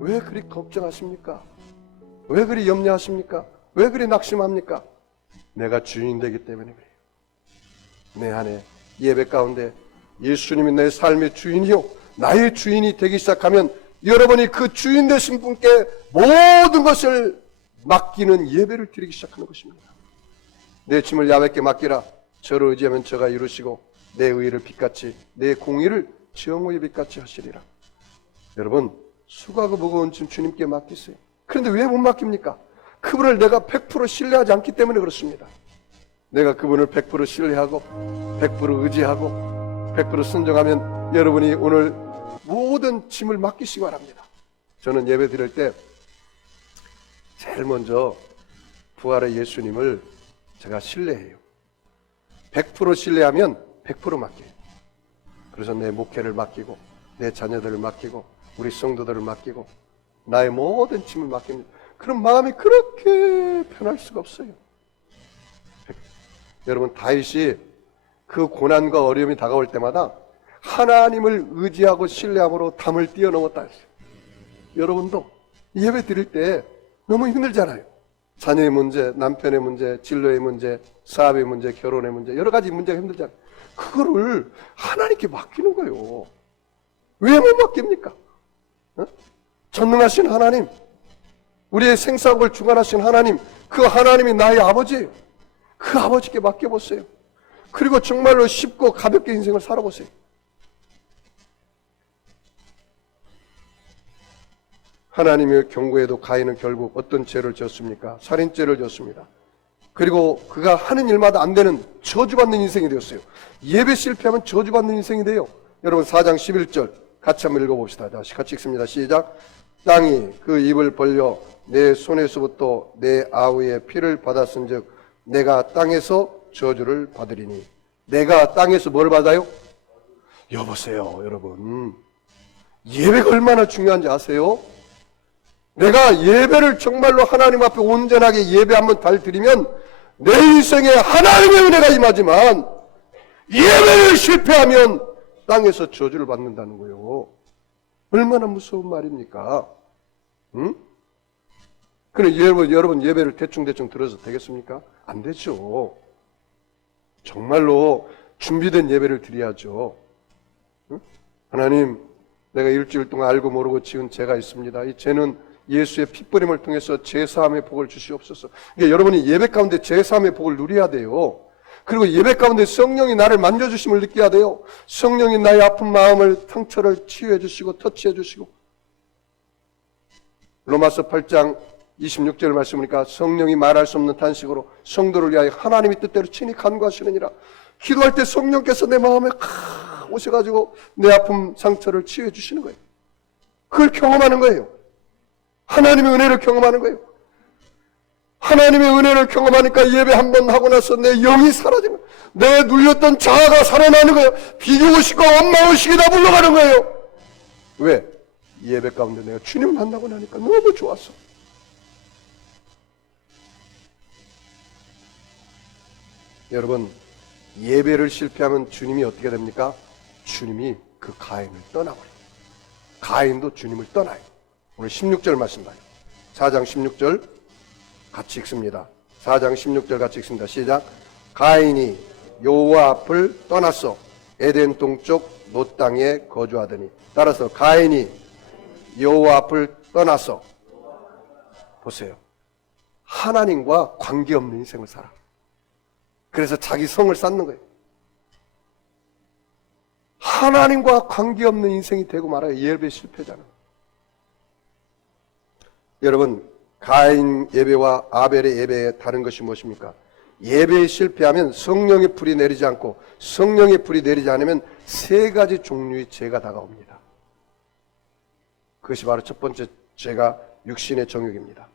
왜 그리 걱정하십니까? 왜 그리 염려하십니까? 왜 그리 낙심합니까? 내가 주인 되기 때문에 그래요. 내 안에 예배 가운데 예수님이 내 삶의 주인이요 나의 주인이 되기 시작하면 여러분이 그 주인 되신 분께 모든 것을 맡기는 예배를 드리기 시작하는 것입니다. 내 짐을 야훼게 맡기라. 저를 의지하면 저가 이루시고 내 의의를 빛같이 내 공의를 정오의 빛같이 하시리라. 여러분 수고하고 무거운 짐 주님께 맡기세요. 그런데 왜 못 맡깁니까? 그분을 내가 100% 신뢰하지 않기 때문에 그렇습니다. 내가 그분을 100% 신뢰하고 100% 의지하고 100% 순종하면 여러분이 오늘 모든 짐을 맡기시기 바랍니다. 저는 예배 드릴 때 제일 먼저 부활의 예수님을 제가 신뢰해요. 100% 신뢰하면 100% 맡겨요. 그래서 내 목회를 맡기고 내 자녀들을 맡기고 우리 성도들을 맡기고 나의 모든 짐을 맡깁니다. 그런 마음이 그렇게 편할 수가 없어요. 여러분 다윗이 그 고난과 어려움이 다가올 때마다 하나님을 의지하고 신뢰함으로 담을 뛰어넘었다 했어요. 여러분도 예배 드릴 때 너무 힘들잖아요. 자녀의 문제, 남편의 문제, 진로의 문제, 사업의 문제, 결혼의 문제, 여러 가지 문제가 힘들잖아요. 그거를 하나님께 맡기는 거예요. 왜 못 맡깁니까? 전능하신 하나님, 우리의 생사국을 주관하신 하나님, 그 하나님이 나의 아버지예요. 그 아버지께 맡겨보세요. 그리고 정말로 쉽고 가볍게 인생을 살아보세요. 하나님의 경고에도 가인은 결국 어떤 죄를 지었습니까? 살인죄를 지었습니다. 그리고 그가 하는 일마다 안 되는 저주받는 인생이 되었어요. 예배 실패하면 저주받는 인생이 돼요. 여러분 4장 11절 같이 한번 읽어봅시다. 다시 같이 읽습니다. 시작. 땅이 그 입을 벌려 내 손에서부터 내 아우의 피를 받았은즉 내가 땅에서 저주를 받으리니. 내가 땅에서 뭘 받아요? 여보세요 여러분, 예배가 얼마나 중요한지 아세요? 내가 예배를 정말로 하나님 앞에 온전하게 예배 한번 달 드리면 내 인생에 하나님의 은혜가 임하지만 예배를 실패하면 땅에서 저주를 받는다는 거예요. 얼마나 무서운 말입니까? 응? 그럼 여러분 예배를 대충대충 들어서 되겠습니까? 안 되죠. 정말로 준비된 예배를 드려야죠. 응? 하나님, 내가 일주일 동안 알고 모르고 지은 죄가 있습니다. 이 죄는 예수의 핏부림을 통해서 죄사함의 복을 주시옵소서. 그러니까 여러분이 예배 가운데 죄사함의 복을 누려야 돼요. 그리고 예배 가운데 성령이 나를 만져주심을 느껴야 돼요. 성령이 나의 아픈 마음을, 상처를 치유해 주시고 터치해 주시고. 로마서 8장 26절 말씀이니까 성령이 말할 수 없는 탄식으로 성도를 위하여 하나님이 뜻대로 친히 간구하시느니라. 기도할 때 성령께서 내 마음에 오셔가지고 내 아픔, 상처를 치유해 주시는 거예요. 그걸 경험하는 거예요. 하나님의 은혜를 경험하는 거예요. 하나님의 은혜를 경험하니까 예배 한 번 하고 나서 내 영이 사라지면 내 눌렸던 자아가 살아나는 거예요. 비교의식과 원망의식이 다 물러가는 거예요. 왜? 예배 가운데 내가 주님을 만나고 나니까 너무 좋았어. 여러분, 예배를 실패하면 주님이 어떻게 됩니까? 주님이 그 가인을 떠나버려요. 가인도 주님을 떠나요. 오늘 16절 말씀 봐요. 4장 16절 같이 읽습니다. 4장 16절 같이 읽습니다. 시작. 가인이 여호와 앞을 떠났어 에덴 동쪽 노 땅에 거주하더니. 따라서 가인이 여호와 앞을 떠났어. 보세요. 하나님과 관계없는 인생을 살아. 그래서 자기 성을 쌓는 거예요. 하나님과 관계없는 인생이 되고 말아요. 예배 실패잖아. 여러분, 가인 예배와 아벨의 예배의 다른 것이 무엇입니까? 예배에 실패하면 성령의 불이 내리지 않고 성령의 불이 내리지 않으면 세 가지 종류의 죄가 다가옵니다. 그것이 바로 첫 번째 죄가 육신의 정욕입니다.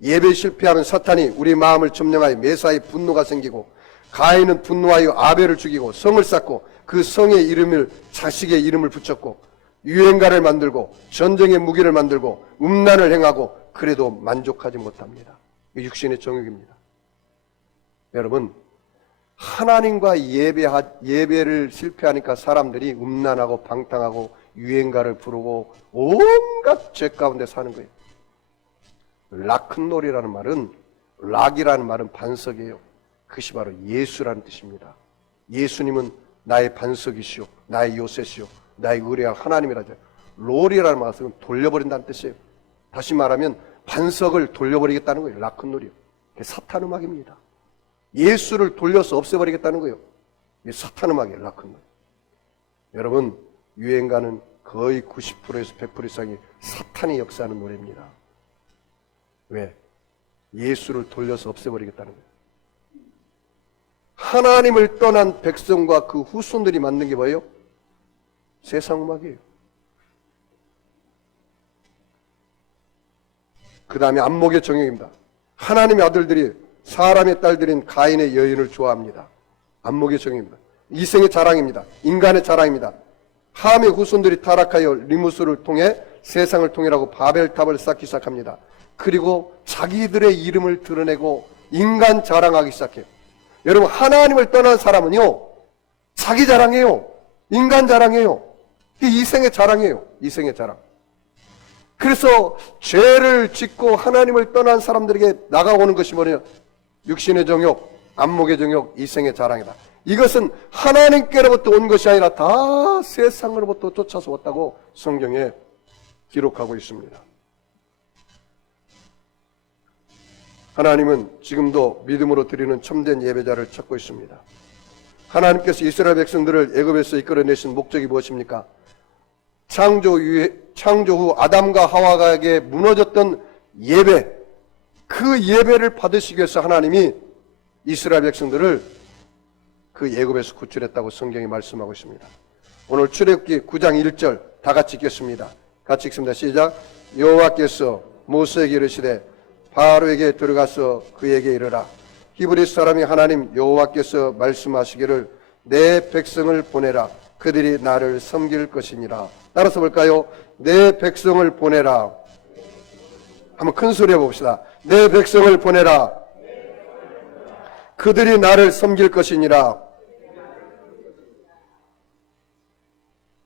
예배에 실패하면 사탄이 우리 마음을 점령하여 매사에 분노가 생기고, 가인은 분노하여 아벨을 죽이고 성을 쌓고 그 성의 이름을 자식의 이름을 붙였고 유행가를 만들고 전쟁의 무기를 만들고 음란을 행하고 그래도 만족하지 못합니다. 육신의 정욕입니다. 여러분, 하나님과 예배를 실패하니까 사람들이 음란하고 방탕하고 유행가를 부르고 온갖 죄 가운데 사는 거예요. 락큰롤이라는 말은, 락이라는 말은 반석이에요. 그것이 바로 예수라는 뜻입니다. 예수님은 나의 반석이시오, 나의 요새시오, 나의 의뢰할 하나님이라죠. 롤이라는 말은 돌려버린다는 뜻이에요. 다시 말하면 반석을 돌려버리겠다는 거예요. 락큰롤이요. 사탄 음악입니다. 예수를 돌려서 없애버리겠다는 거예요. 이게 사탄 음악이에요. 락큰롤. 여러분, 유행가는 거의 90%에서 100% 이상이 사탄이 역사하는 노래입니다. 왜? 예수를 돌려서 없애버리겠다는 거예요. 하나님을 떠난 백성과 그 후손들이 만든 게 뭐예요? 세상 음악이에요. 그 다음에 안목의 정욕입니다. 하나님의 아들들이 사람의 딸들인 가인의 여인을 좋아합니다. 안목의 정욕입니다. 이생의 자랑입니다. 인간의 자랑입니다. 함의 후손들이 타락하여 리무스를 통해 세상을 통일하고 바벨탑을 쌓기 시작합니다. 그리고 자기들의 이름을 드러내고 인간 자랑하기 시작해요. 여러분, 하나님을 떠난 사람은요, 자기 자랑이에요. 인간 자랑이에요. 이생의 자랑이에요. 이생의 자랑. 그래서 죄를 짓고 하나님을 떠난 사람들에게 나가오는 것이 뭐냐? 육신의 정욕, 안목의 정욕, 이생의 자랑이다. 이것은 하나님께로부터 온 것이 아니라 다 세상으로부터 쫓아서 왔다고 성경에 기록하고 있습니다. 하나님은 지금도 믿음으로 드리는 참된 예배자를 찾고 있습니다. 하나님께서 이스라엘 백성들을 애굽에서 이끌어내신 목적이 무엇입니까? 창조 후 아담과 하와에게 무너졌던 예배, 그 예배를 받으시기 위해서 하나님이 이스라엘 백성들을 그 애굽에서 구출했다고 성경이 말씀하고 있습니다. 오늘 출애굽기 9장 1절 다 같이 읽겠습니다. 같이 읽습니다. 시작. 여호와께서 모세에게 이르시되 바로에게 들어가서 그에게 이르라. 히브리 사람이 하나님 여호와께서 말씀하시기를 내 백성을 보내라. 그들이 나를 섬길 것이니라. 따라서 볼까요? 내 백성을 보내라. 한번 큰 소리 해봅시다. 내 백성을 보내라. 그들이 나를 섬길 것이니라.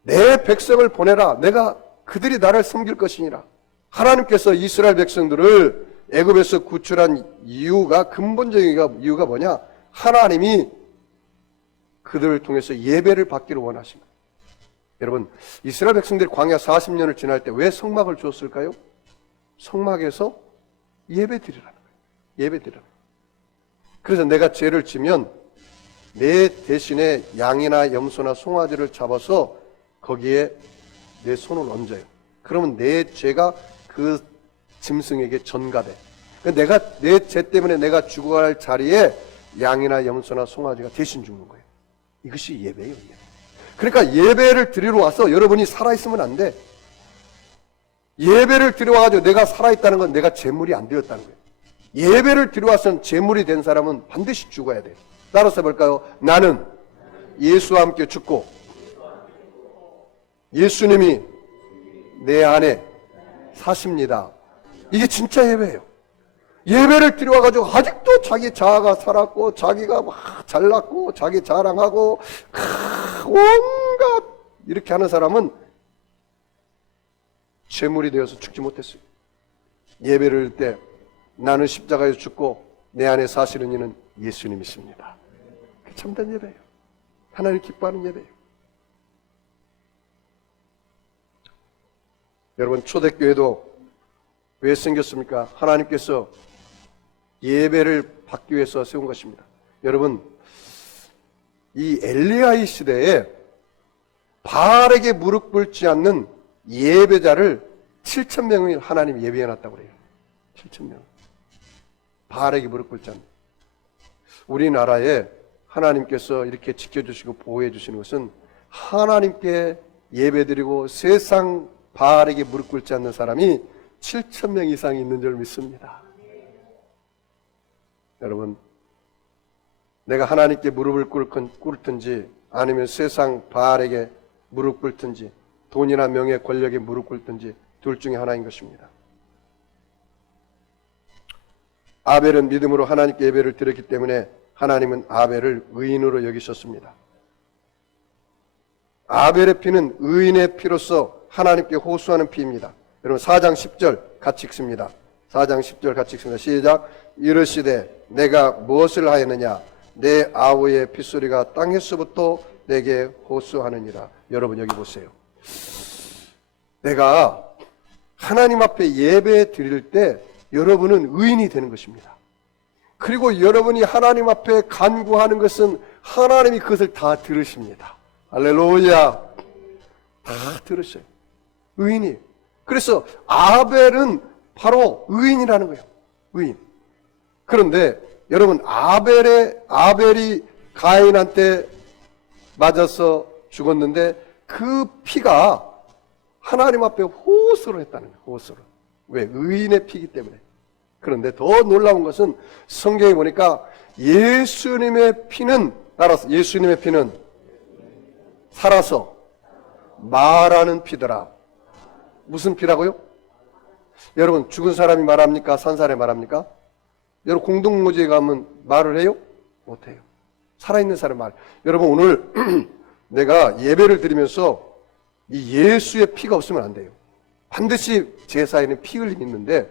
내 백성을 보내라. 내가 그들이 나를 섬길 것이니라. 하나님께서 이스라엘 백성들을 애굽에서 구출한 이유가, 근본적인 이유가 뭐냐? 하나님이 그들을 통해서 예배를 받기를 원하신 거예요. 여러분, 이스라엘 백성들이 광야 40년을 지날 때 왜 성막을 주었을까요? 성막에서 예배 드리라는 거예요. 예배 드리라는 거예요. 그래서 내가 죄를 지면 내 대신에 양이나 염소나 송아지를 잡아서 거기에 내 손을 얹어요. 그러면 내 죄가 그 짐승에게 전가돼. 내가 내 죄 때문에 내가 죽어갈 자리에 양이나 염소나 송아지가 대신 죽는 거예요. 이것이 예배예요. 예배. 그러니까 예배를 드리러 와서 여러분이 살아있으면 안 돼. 예배를 드리러 와가지고 내가 살아있다는 건 내가 제물이 안 되었다는 거예요. 예배를 드리러 와서는 제물이 된 사람은 반드시 죽어야 돼요. 따라서 볼까요? 나는 예수와 함께 죽고 예수님이 내 안에 사십니다. 이게 진짜 예배예요. 예배를 드려와가지고 아직도 자기 자아가 살았고 자기가 막 잘났고 자기 자랑하고 온갖 이렇게 하는 사람은 죄물이 되어서 죽지 못했어요. 예배를 할 때 나는 십자가에서 죽고 내 안에 사시는 이는 예수님이십니다. 참된 예배예요. 하나님 기뻐하는 예배예요. 여러분, 초대교회도 왜 생겼습니까? 하나님께서 예배를 받기 위해서 세운 것입니다. 여러분, 이 엘리야의 시대에 바알에게 무릎 꿇지 않는 예배자를 7,000명을 하나님 예비해놨다고 그래요. 7,000명. 바알에게 무릎 꿇지 않는. 우리나라에 하나님께서 이렇게 지켜주시고 보호해 주시는 것은 하나님께 예배드리고 세상 바알에게 무릎 꿇지 않는 사람이 7,000명 이상이 있는 줄 믿습니다. 여러분, 내가 하나님께 무릎을 꿇든지 아니면 세상 바알에게 무릎 꿇든지 돈이나 명예 권력에 무릎 꿇든지 둘 중에 하나인 것입니다. 아벨은 믿음으로 하나님께 예배를 드렸기 때문에 하나님은 아벨을 의인으로 여기셨습니다. 아벨의 피는 의인의 피로서 하나님께 호소하는 피입니다. 여러분 4장 10절 같이 읽습니다. 4장 10절 같이 읽습니다. 시작. 이르시되 내가 무엇을 하였느냐 내 아우의 핏소리가 땅에서부터 내게 호소하느니라. 여러분 여기 보세요. 내가 하나님 앞에 예배 드릴 때 여러분은 의인이 되는 것입니다. 그리고 여러분이 하나님 앞에 간구하는 것은 하나님이 그것을 다 들으십니다. 할렐루야. 다 들으셔요. 의인이. 그래서 아벨은 바로 의인이라는 거예요. 의인. 그런데 여러분 아벨이 가인한테 맞아서 죽었는데 그 피가 하나님 앞에 호소를 했다는 거예요. 호소를. 왜? 의인의 피이기 때문에. 그런데 더 놀라운 것은 성경에 보니까 예수님의 피는 살아서 말하는 피더라. 무슨 피라고요? 여러분 죽은 사람이 말합니까? 산 사람이 말합니까? 여러분 공동묘지에 가면 말을 해요? 못해요. 살아있는 사람이 말. 여러분 오늘 내가 예배를 드리면서 이 예수의 피가 없으면 안 돼요. 반드시 제사에는 피 흘림이 있는데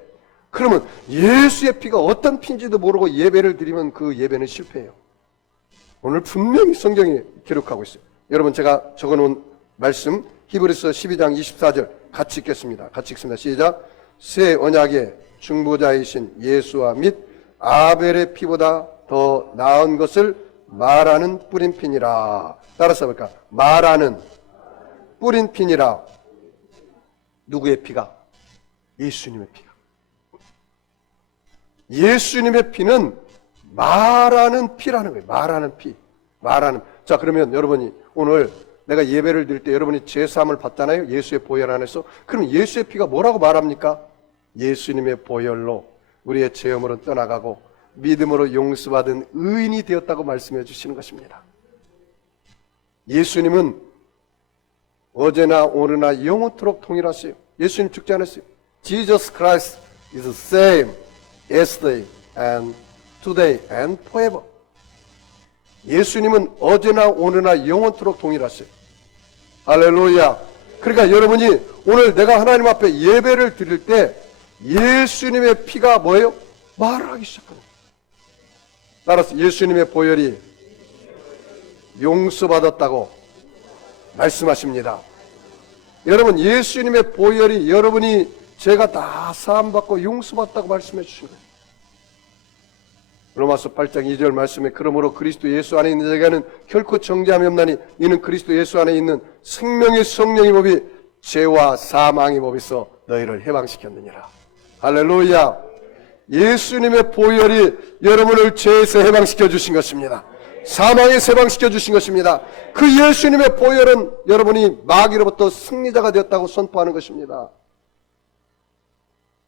그러면 예수의 피가 어떤 피인지도 모르고 예배를 드리면 그 예배는 실패해요. 오늘 분명히 성경이 기록하고 있어요. 여러분 제가 적어놓은 말씀 히브리서 12장 24절 같이 읽겠습니다. 같이 읽습니다. 시작. 새 언약의 중보자이신 예수와 및 아벨의 피보다 더 나은 것을 말하는 뿌린 피니라. 따라서 볼까? 말하는 뿌린 피니라. 누구의 피가? 예수님의 피가. 예수님의 피는 말하는 피라는 거예요. 말하는 피. 자, 그러면 여러분이 오늘 내가 예배를 드릴 때 여러분이 제사함을 받잖아요. 예수의 보혈 안에서. 그럼 예수의 피가 뭐라고 말합니까? 예수님의 보혈로 우리의 죄업으로 떠나가고 믿음으로 용서받은 의인이 되었다고 말씀해 주시는 것입니다. 예수님은 어제나 오늘나 영원토록 동일하세요. 예수님 죽지 않았어요. Jesus Christ is the same yesterday and today and forever. 예수님은 어제나 오늘나 영원토록 동일하세요. 할렐루야. 그러니까 여러분이 오늘 내가 하나님 앞에 예배를 드릴 때 예수님의 피가 뭐예요? 말을 하기 시작합니다. 따라서 예수님의 보혈이 용서받았다고 말씀하십니다. 여러분 예수님의 보혈이 여러분이 죄가 다 사함받고 용서받았다고 말씀해 주신 거예요. 로마서 8장 2절 말씀에 그러므로 그리스도 예수 안에 있는 자에게는 결코 정죄함이 없나니 이는 그리스도 예수 안에 있는 생명의 성령의 법이 죄와 사망의 법에서 너희를 해방시켰느니라. 할렐루야. 예수님의 보혈이 여러분을 죄에서 해방시켜 주신 것입니다. 사망에서 해방시켜 주신 것입니다. 그 예수님의 보혈은 여러분이 마귀로부터 승리자가 되었다고 선포하는 것입니다.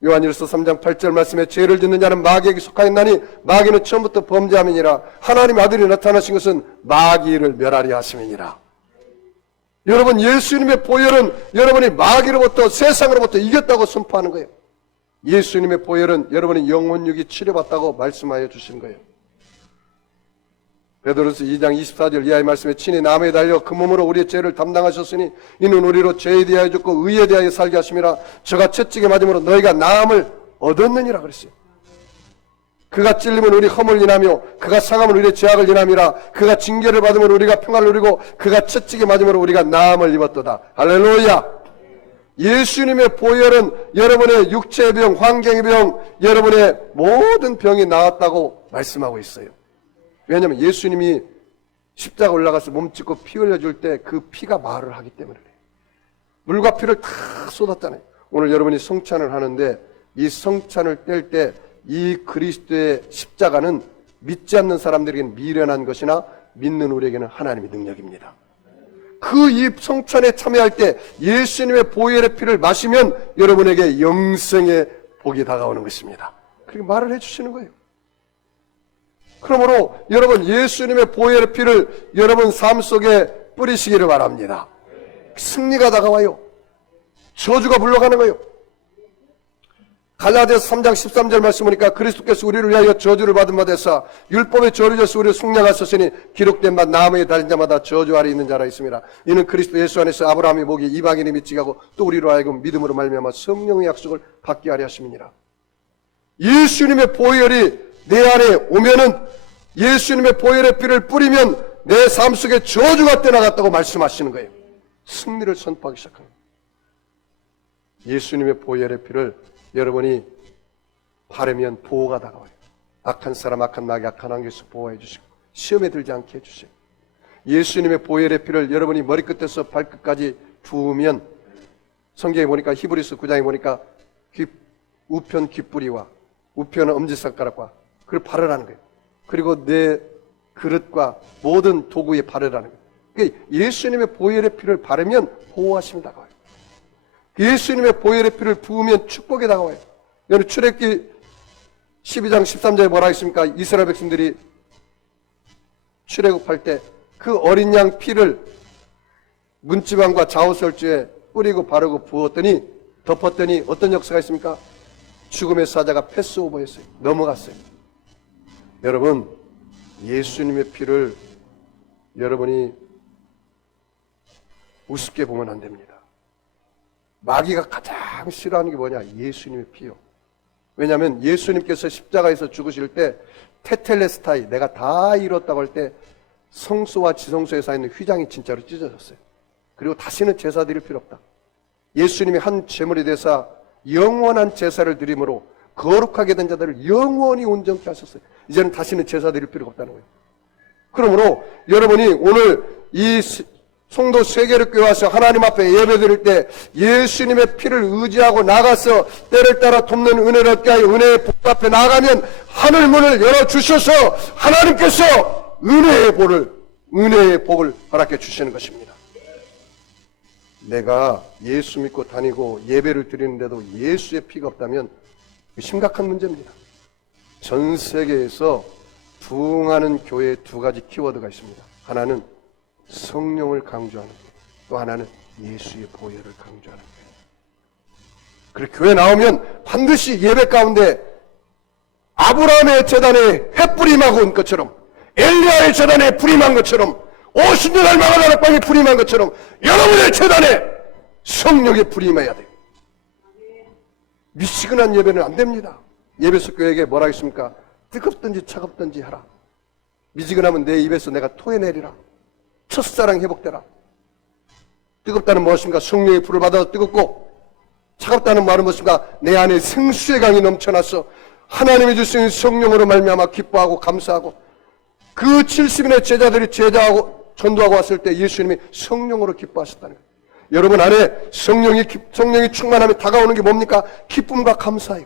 요한일서 3장 8절 말씀에 죄를 짓는 자는 마귀에게 속하였나니 마귀는 처음부터 범죄함이니라. 하나님 아들이 나타나신 것은 마귀를 멸하려 하심이니라. 여러분 예수님의 보혈은 여러분이 마귀로부터 세상으로부터 이겼다고 선포하는 거예요. 예수님의 보혈은 여러분이 영혼육이 치료받다고 말씀하여 주신 거예요. 베드로서 2장 24절 이하의 말씀에 친히 나무에 달려 그 몸으로 우리의 죄를 담당하셨으니 이는 우리로 죄에 대하여 죽고 의에 대하여 살게 하심이라. 저가 채찍에 맞음으로 너희가 나음을 얻었느니라 그랬어요. 그가 찔림은 우리 허물 인하며 그가 상함은 우리의 죄악을 인함이라. 그가 징계를 받으면 우리가 평안을 누리고 그가 채찍에 맞음으로 우리가 나음을 입었도다. 할렐루야. 예수님의 보혈은 여러분의 육체의 병, 환경의 병, 여러분의 모든 병이 나았다고 말씀하고 있어요. 왜냐하면 예수님이 십자가 올라가서 몸짓고 피 흘려줄 때 그 피가 말을 하기 때문에 그래요. 물과 피를 다 쏟았잖아요. 오늘 여러분이 성찬을 하는데 이 성찬을 뗄 때 이 그리스도의 십자가는 믿지 않는 사람들에게는 미련한 것이나 믿는 우리에게는 하나님의 능력입니다. 그 이 성찬에 참여할 때 예수님의 보혈의 피를 마시면 여러분에게 영생의 복이 다가오는 것입니다. 그렇게 말을 해주시는 거예요. 그러므로 여러분 예수님의 보혈의 피를 여러분 삶 속에 뿌리시기를 바랍니다. 승리가 다가와요. 저주가 물러가는 거예요. 갈라디아서 3장 13절 말씀 보니까 그리스도께서 우리를 위하여 저주를 받은 바 되사 율법의 저주에서 우리를 속량하셨으니 기록된 바 나무에 달린 자마다 저주 아래 있는 자라 있습니다. 이는 그리스도 예수 안에서 아브라함의 복이 이방인이 믿지 하고 또 우리로 하여금 믿음으로 말미암아 성령의 약속을 받게 하려 하심이니라. 예수님의 보혈이 내 안에 오면은, 예수님의 보혈의 피를 뿌리면 내 삶 속에 저주가 떠나갔다고 말씀하시는 거예요. 승리를 선포하기 시작합니다. 예수님의 보혈의 피를 여러분이 바르면 보호가 다가와요. 악한 사람, 악한 마귀, 악한 환경에서 보호해 주시고 시험에 들지 않게 해주세요. 예수님의 보혈의 피를 여러분이 머리끝에서 발끝까지 부으면, 성경에 보니까 히브리서 9장에 보니까 우편 귓뿌리와 우편 엄지손가락과 그걸 바르라는 거예요. 그리고 내 그릇과 모든 도구에 바르라는 거예요. 그러니까 예수님의 보혈의 피를 바르면 보호하심이 다가와요. 예수님의 보혈의 피를 부으면 축복이 다가와요. 여러분, 출애굽기 12장 13절에 뭐라 했습니까? 이스라엘 백성들이 출애굽할 때 그 어린 양 피를 문지방과 좌우설주에 뿌리고 바르고 부었더니, 덮었더니 어떤 역사가 있습니까? 죽음의 사자가 패스오버했어요. 넘어갔어요. 여러분, 예수님의 피를 여러분이 우습게 보면 안 됩니다. 마귀가 가장 싫어하는 게 뭐냐? 예수님의 피요. 왜냐하면 예수님께서 십자가에서 죽으실 때 테텔레스타이, 내가 다 이뤘다고 할 때 성소와 지성소에 쌓여있는 휘장이 진짜로 찢어졌어요. 그리고 다시는 제사 드릴 필요 없다. 예수님이 한 제물이 되사 영원한 제사를 드림으로 거룩하게 된 자들을 영원히 온전케 하셨어요. 이제는 다시는 제사 드릴 필요가 없다는 거예요. 그러므로 여러분이 오늘 이 송도 세계를 와서 하나님 앞에 예배 드릴 때 예수님의 피를 의지하고 나가서 때를 따라 돕는 은혜를 얻게 하여 은혜의 복 앞에 나가면 하늘 문을 열어주셔서 하나님께서 은혜의 복을 허락해 주시는 것입니다. 내가 예수 믿고 다니고 예배를 드리는데도 예수의 피가 없다면 심각한 문제입니다. 전 세계에서 부흥하는 교회에 두 가지 키워드가 있습니다. 하나는 성령을 강조하는 거예요. 또 하나는 예수의 보혈을 강조하는 거예요. 그리고 교회 나오면 반드시 예배 가운데 아브라함의 제단에 햇불임하고 온 것처럼, 엘리야의 제단에 불임한 것처럼, 50년 알마가 나락방에 불임한 것처럼 여러분의 제단에 성령의 불임해야 돼요. 미지근한 예배는 안 됩니다. 예배석 교회에게 뭐라 했습니까? 뜨겁든지 차갑든지 하라. 미지근하면 내 입에서 내가 토해내리라. 첫사랑 회복되라. 뜨겁다는 무엇인가? 성령의 불을 받아서 뜨겁고, 차갑다는 말은 무엇인가? 내 안에 생수의 강이 넘쳐나서 하나님이 주신 성령으로 말미암아 기뻐하고 감사하고, 그 70인의 제자들이 제자하고 전도하고 왔을 때 예수님이 성령으로 기뻐하셨다는 거예요. 여러분 안에 성령이 충만하면 다가오는 게 뭡니까? 기쁨과 감사예요.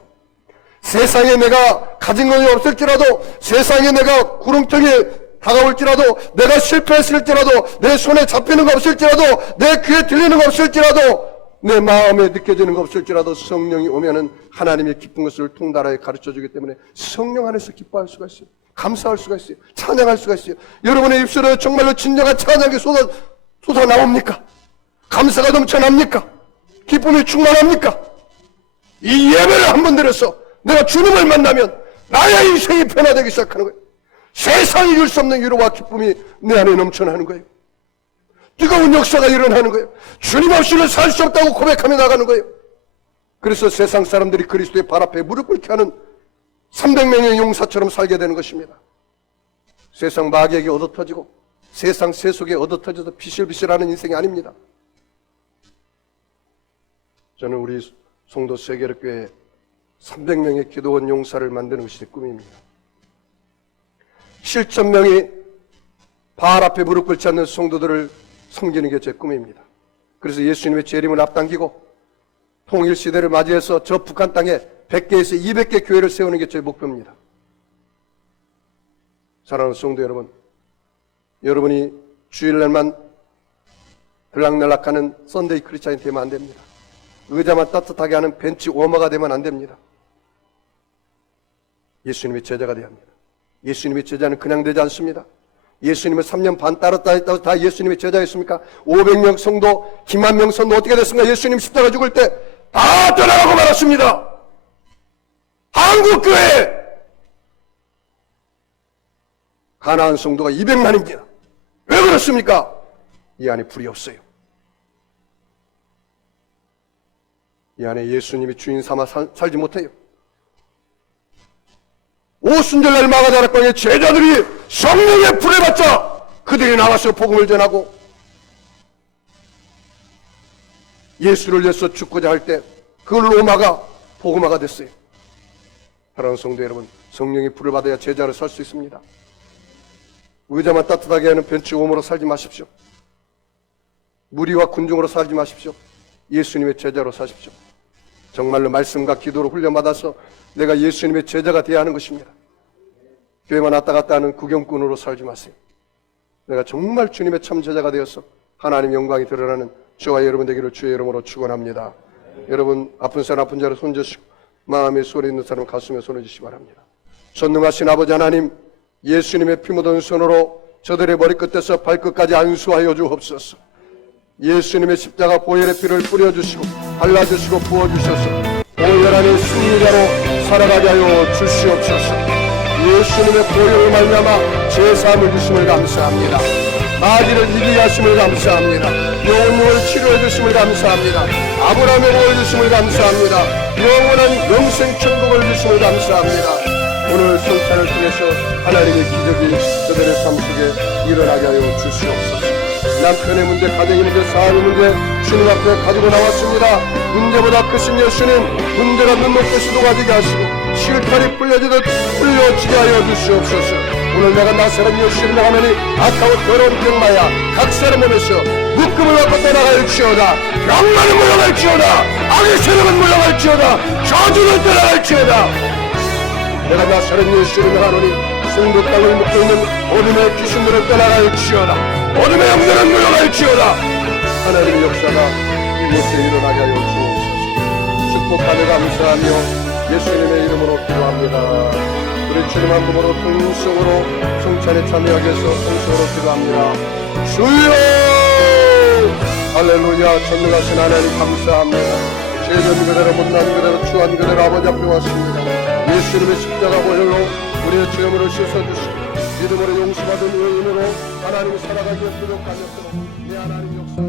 세상에 내가 가진 것이 없을지라도, 세상에 내가 구렁텅이에 다가올지라도, 내가 실패했을지라도, 내 손에 잡히는 거 없을지라도, 내 귀에 들리는 거 없을지라도, 내 마음에 느껴지는 거 없을지라도 성령이 오면은 하나님의 기쁜 것을 통달하여 가르쳐주기 때문에 성령 안에서 기뻐할 수가 있어요. 감사할 수가 있어요. 찬양할 수가 있어요. 여러분의 입술에 정말로 진정한 찬양이 쏟아 나옵니까? 감사가 넘쳐납니까? 기쁨이 충만합니까? 이 예배를 한번 드려서 내가 주님을 만나면 나의 인생이 변화되기 시작하는 거예요. 세상이 줄 수 없는 위로와 기쁨이 내 안에 넘쳐나는 거예요. 뜨거운 역사가 일어나는 거예요. 주님 없이는 살 수 없다고 고백하며 나가는 거예요. 그래서 세상 사람들이 그리스도의 발 앞에 무릎 꿇게 하는 300명의 용사처럼 살게 되는 것입니다. 세상 마귀에게 얻어터지고 세상 세속에 얻어터져서 비실비실하는 인생이 아닙니다. 저는 우리 송도 세계력교회 300명의 기도원 용사를 만드는 것이 제 꿈입니다. 7,000명이 발 앞에 무릎 꿇지 않는 성도들을 섬기는 게 제 꿈입니다. 그래서 예수님의 재림을 앞당기고 통일시대를 맞이해서 저 북한 땅에 100개에서 200개 교회를 세우는 게 제 목표입니다. 사랑하는 성도 여러분, 여러분이 주일날만 들락날락하는 썬데이 크리스찬이 되면 안 됩니다. 의자만 따뜻하게 하는 벤치 워머가 되면 안 됩니다. 예수님의 제자가 되어야 합니다. 예수님의 제자는 그냥 되지 않습니다. 예수님을 3년 반 따랐다 했다고 다 예수님의 제자였습니까? 500명 성도, 10만 명 성도 어떻게 됐습니까? 예수님 십자가 죽을 때 다 떠나가고 말았습니다. 한국교회 가나안 성도가 200만입니다. 왜 그렇습니까? 이 안에 불이 없어요. 이 안에 예수님이 주인 삼아 살지 못해요. 오순절날 마가다락방에 제자들이 성령의 불에 받자 그들이 나가서 복음을 전하고 예수를 위해서 죽고자 할 때 그 로마가 복음화가 됐어요. 사랑하는 성도 여러분, 성령의 불을 받아야 제자로 살 수 있습니다. 의자만 따뜻하게 하는 벤치홈으로 살지 마십시오. 무리와 군중으로 살지 마십시오. 예수님의 제자로 사십시오. 정말로 말씀과 기도로 훈련받아서 내가 예수님의 제자가 되어야 하는 것입니다. 교회만 왔다 갔다 하는 구경꾼으로 살지 마세요. 내가 정말 주님의 참 제자가 되어서 하나님의 영광이 드러나는 저와 여러분 되기를 주의 이름으로 축원합니다. 여러분 아픈 사람 아픈 자를 손주시고 마음에 소리 있는 사람 가슴에 손을 주시기 바랍니다. 전능하신 아버지 하나님, 예수님의 피 묻은 손으로 저들의 머리끝에서 발끝까지 안수하여 주옵소서. 예수님의 십자가 보혈의 피를 뿌려주시고 발라주시고 부어주셔서 보혈 안의 승리자로 살아가게 하여 주시옵소서. 예수님의 보혈을 말미암아 제사함을 주심을 감사합니다. 마귀를 이기게 하심을 감사합니다. 영혼을 치료해 주심을 감사합니다. 아브라함의 복을 주심을 감사합니다. 영원한 영생 천국을 주심을 감사합니다. 오늘 성찬을 통해서 하나님의 기적이 그들의 삶 속에 일어나게 하여 주시옵소서. 남편의 문제, 가정의 문제, 사업의 문제 주님 앞에 가지고 나왔습니다. 문제보다 크신 예수님, 문제가 눈높이수도 가지게 하시고 실타리 풀려지듯 풀려지게 하여 주시옵소서. 오늘 내가 나사렛 예수를 나가니 아까워 더러운 병마야 각 사람 몸에서 묶음을 갖고 떠나갈지어다. 병만은 물러갈지어다. 악의 세력은 물러갈지어다. 저주는 떠나갈지어다. 내가 나사렛 예수를 나가노니 성도 땅을 묶고 있는 어둠의 귀신들은 떠나갈지어다. 어둠의 영들은 물러갈지어다. 하나님의 역사가 이곳에 일어나게 하여 주옵소서. 축복하며 감사하며 예수님의 이름으로 기도합니다. 우리 주님 한 분으로 통성으로 성찬에 참여하기 위해서 통성으로 기도합니다. 주여! 할렐루야. 전능하신 하나님 감사합니다. 죄전 그대로 못난 그대로 추한 그대로 아버지 앞에 왔습니다. 예수님의 십자가 보혈로 우리의 죄물을 씻어주시고 믿음으로 용서받은 의인으로 하나님이 살아가기에 부족하였으나 내 하나님 역사